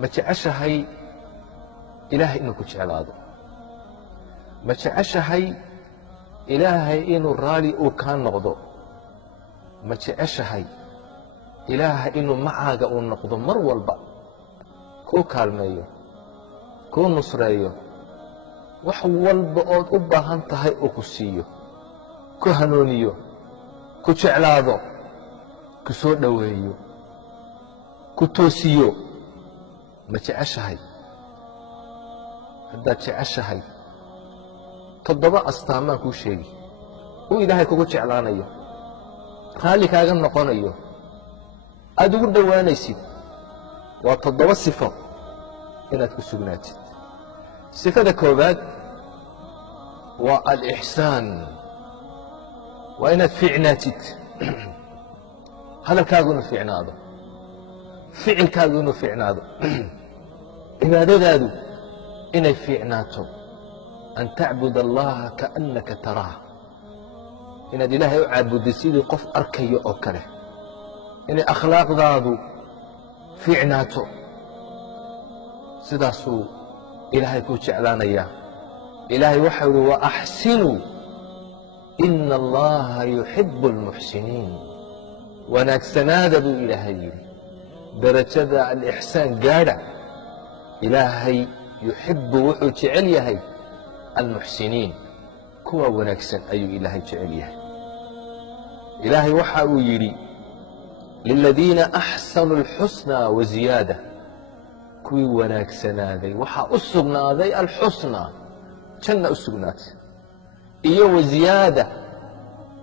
ma jeceshahay ilaahay inuu ku jeclaado ma jeceshahay ilaahay inuu raali uu kaa noqdo ma jeceshahay ilaahay inuu macaaga uu noqdo mar walba kuu kaalmeeyo kuu nusreeyo wax walba ood u baahan tahay uu ku siiyo ku hanuuniyo ku jeclaado ku soo dhoweeyo ku toosiyo ma jeceshahay haddaad jeceshahay 7 astaamaan kuu sheegi uu ilaahay kugu jeclaanayo raalli kaaga noqonayo aad ugu dhowaanaysid waa 7 sifo inaad ku sugnaatid sifada koobaad waa alixsaan waa inaad fiicnaatid hadalkaagu inuu fiicnaado ficilkaagu inuu fiicnaado cibaadadaadu inay fiicnaato an tacbud allaha kaannaka taraah inaad ilaahay u caabudid sidii qof arkayo oo kale inay akhlaaqdaadu fiicnaato sidaasuu ilaahay kuu jeclaanayaa ilaahay waxau ihi waaxsinuu ina allaha yuxibu almuxsiniin wanaagsanaada buu ilaahay yidhi darajada alixsaan gaadha ilaahay yuxibu wuxuu jecel yahay almuxsiniin kuwa wanaagsan ayuu ilaahay jecel yahay ilaahay waxa uu yidhi liladiina axsanuu alxusnaa waziyaada kuwii wanaagsanaaday waxaa u sugnaaday alxusnaa janna u sugnaatay iyo waziyaada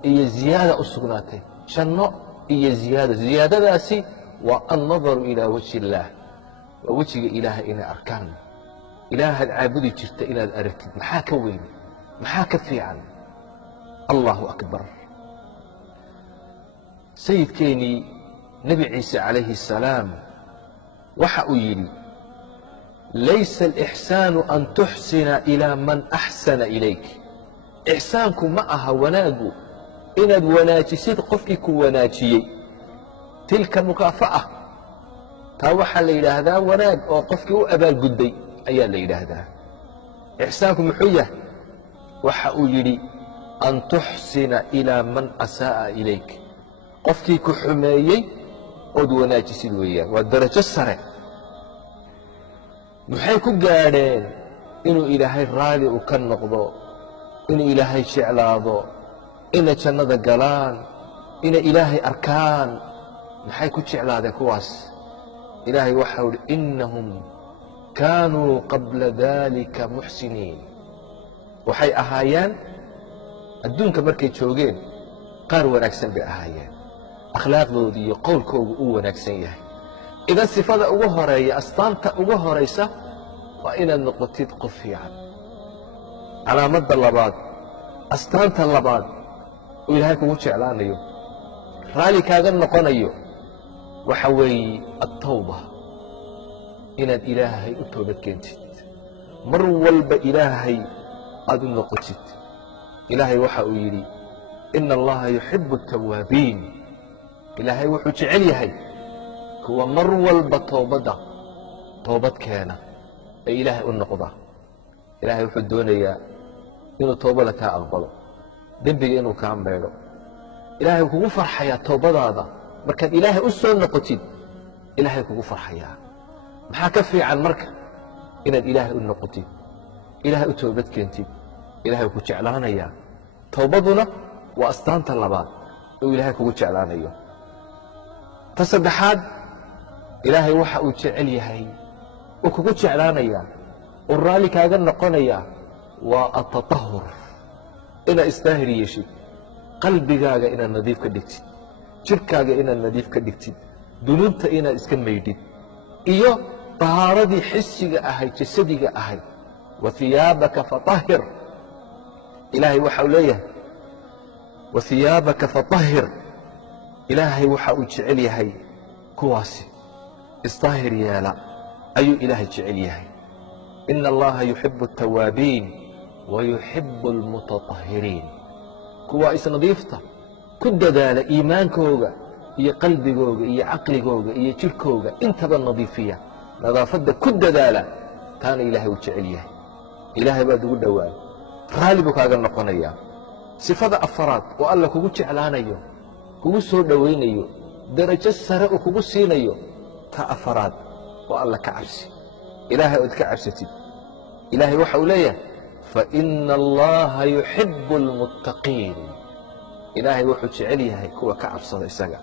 iyo ziyaada u sugnaatay janno iyo ziyaada ziyaadadaasi waa annadaru ilaa wajhi illaah waa wejiga ilaahay inay arkaan ilaahaad caabudi jirta inaad aragtid maxaa ka weyn maxaa ka fiican allahu akbar sayidkeennii nebi ciise calayhi الsalaam waxa uu yidhi laysa alixsaanu an tuxsina ilaa man axsana ilayk ixsaanku ma aha wanaaggu inaad wanaajisid qofkii ku wanaajiyey tilka mukaafa'a taa waxaa la yidhaahdaa wanaag oo qofkii u abaalgudday ayaa la yidhaahdaa ixsaanku muxuu yahay waxa uu yidhi an tuxsina ilaa man asaa'a ilayk qofkii ku xumeeyey ood wanaajisid weeyaan waa darajo sare maxay ku gaadheen inuu ilaahay raali uu ka noqdo inuu ilaahay jeclaado inay jannada galaan inay ilaahay arkaan maxay ku jeclaadeen kuwaas ilaahay waxau ihi innahum kaanuu qabla dalika muxsiniin waxay ahaayeen adduunka markay joogeen qaar wanaagsan bay ahaayeen akhlaaqdooda iyo qowlkoogu uu wanaagsan yahay idan sifada ugu horeeya astaanta ugu horaysa waa inaad noqotid qof fiican calaamadda labaad astaanta labaad uu ilaahay kugu jeclaanayo raali kaaga noqonayo waxa weeye attawba inaad ilaahay u toobad keentid mar walba ilaahay aad u noqotid ilaahay waxa uu yidhi ina allaha yuxibu altawaabiin ilaahay wuxuu jecel yahay kuwa mar walba toobad keena ay ilaahay u noqda ilaahay wuxuu doonayaa inuu toobada kaa aqbalo dembiga inuu kaa meedho ilaahay wuu kugu farxayaa toobadaada markaad ilaahay u soo noqotid ilaahay kugu farxayaa maxaa ka fiican marka inaad ilaahay u noqotid ilaahay u toobad keentid ilaahay wuu ku jeclaanayaa toobaduna waa astaanta labaad uu ilaahay kugu jeclaanayo ta saddexaad ilaahay waxa uu jecel yahay uu kugu jeclaanayaa uu raalli kaaga noqonayaa waa atatahur inaad isdaahir yeeshid qalbigaaga inaad nadiif ka dhigtid jirkaaga inaad nadiif ka dhigtid dunuubta inaad iska maydhid iyo طahaaradii xisiga ahayd jasadiga ahayd wahiyaabaka faطahir ilaahay waxau leeyahay wahiyaabaka faطahir ilaahay waxa uu jecel yahay kuwaasi isdaahir yeela ayuu ilaahay jecel yahay ina allaha yuxibu الtawaabiin wayuxibu اlmutaطahiriin kuwa isnadiifta ku dadaala iimaankooga iyo qalbigooga iyo caqligooga iyo jirkooga intaba nadiifiya nadaafadda ku dadaala taana ilaahay uu jecel yahay ilaahay baad ugu dhowaan raalli buu kaaga noqonayaa sifada afaraad oo alla kugu jeclaanayo kugu soo dhowaynayo darajo sare uu kugu siinayo ta afaraad oo alla ka cabsi ilaahay ood ka cabsatid ilaahay waxa uu leeyahay faina allaha yuxibu almuttaqiin ilaahay wuxuu jecel yahay kuwa ka cabsada isaga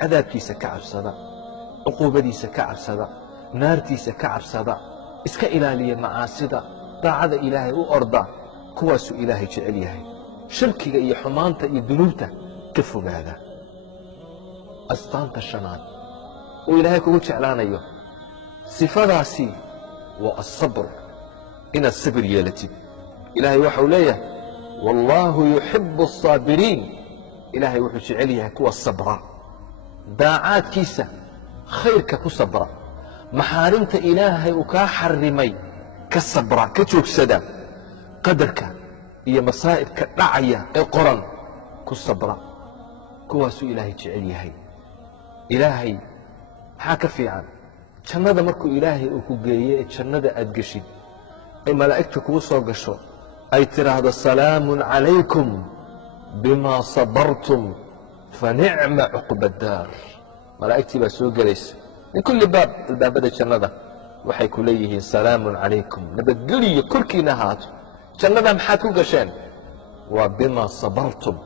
cadaabkiisa ka cabsada cuquubadiisa ka cabsada naartiisa ka cabsada iska ilaaliya macaasida daacada ilaahay u orda kuwaasuu ilaahay jecel yahay shirkiga iyo xumaanta iyo dunuubta ka fogaada astaanta shanaad uu ilaahay kugu jeclaanayo sifadaasi waa asabr inaad sabir yeelatid ilaahay waxau leeyahay wallaahu yuxibu asaabiriin ilaahay wuxuu jecel yahay kuwa sabra daacaadkiisa khayrka ku sabra maxaarimta ilaahay uu kaa xarimay ka sabra ka joogsada qadarka iyo masaa'ibka dhacaya ee qoran ku sabra kuwaasuu ilaahay jecel yahay ilaahay maxaa ka fiican jannada markuu ilaahay uu ku geeye ee jannada aad geshid ay malaa'igta kugu soo gasho ay tidhaahdo salaamun calaykum bimaa sabartum fanicma cuqba daar malaa'igtii baa soo gelaysa min kulli baab albaabada jannada waxay ku leeyihiin salaamun calaykum nabadgeliyo korkiina ahaato jannada maxaad ku gasheen waa bimaa sabartum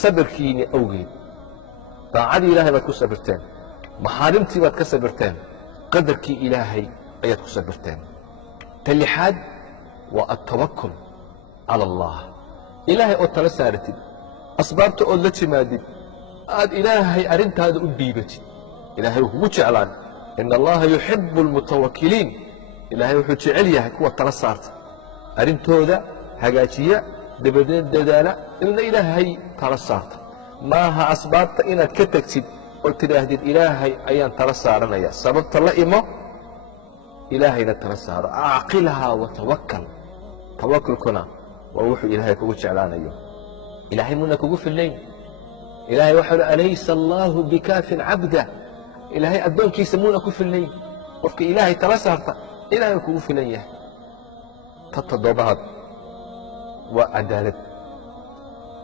sabirkiinni awgeed daacadii ilaahay baad ku sabirteen maxaarimtii baad ka sabirteen qadarkii ilaahay ayaad ku sabirteen ta lixaad waa altawakul cala allah ilaahay ood tala saaratid asbaabta ood la timaadid aad ilaahay arrintaada u dhiibatid ilaahay wuu kugu jeclaan ina allaha yuxibu almutawakiliin ilaahay wuxuu jecel yahay kuwa tala saarta arrintooda hagaajiya dabadeed dadaala ilna ilaahay tala saarta maaha asbaabta inaad ka tegtid oo tidhaahdid ilaahay ayaan tala saaranaya sababta la imo ilaahayna tala saaro acqilhaa watawakal tawakulkuna waa wuxuu ilaahay kugu jeclaanayo ilaahay muna kugu fillayn ilaahay waxau hi alaysa allaahu bikaafin cabda ilaahay addoonkiisa muuna ku fillayn qofka ilaahay tala saarta ilaahay uu kugu filan yahay ta toddobaad waa cadaalad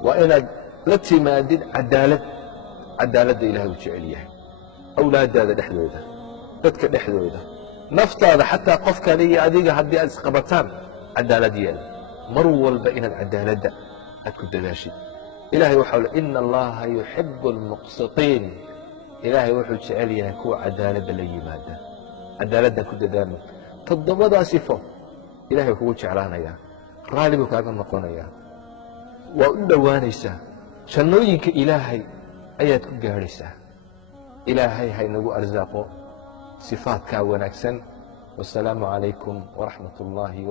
waa inaad la timaadid cadaaladda ilaahay uu jecel yahay awlaaddaada dhexdooda dadka dhexdooda naftaada xataa qof kale iyo adiga haddii aad isqabataan cadaalad yeela mar walba inaad cadaaladda aad ku dadaashid ilaahay waxau le ina allaha yuxibu almuqsitiin ilaahay wuxuu jecel yahay kuwa cadaaladda la yimaada cadaaladdan ku dadaalno toddobadaa sifo ilahay kugu jeclaanayaa raalli buu kaaga noqonayaa waa u dhowaanaysaa jannooyinka ilaahay ayaad ku gaadhaysaa ilaahay haynagu arsaaqo sifaadkaa wanaagsan wasalaamu calaykum waraxmat ullaahi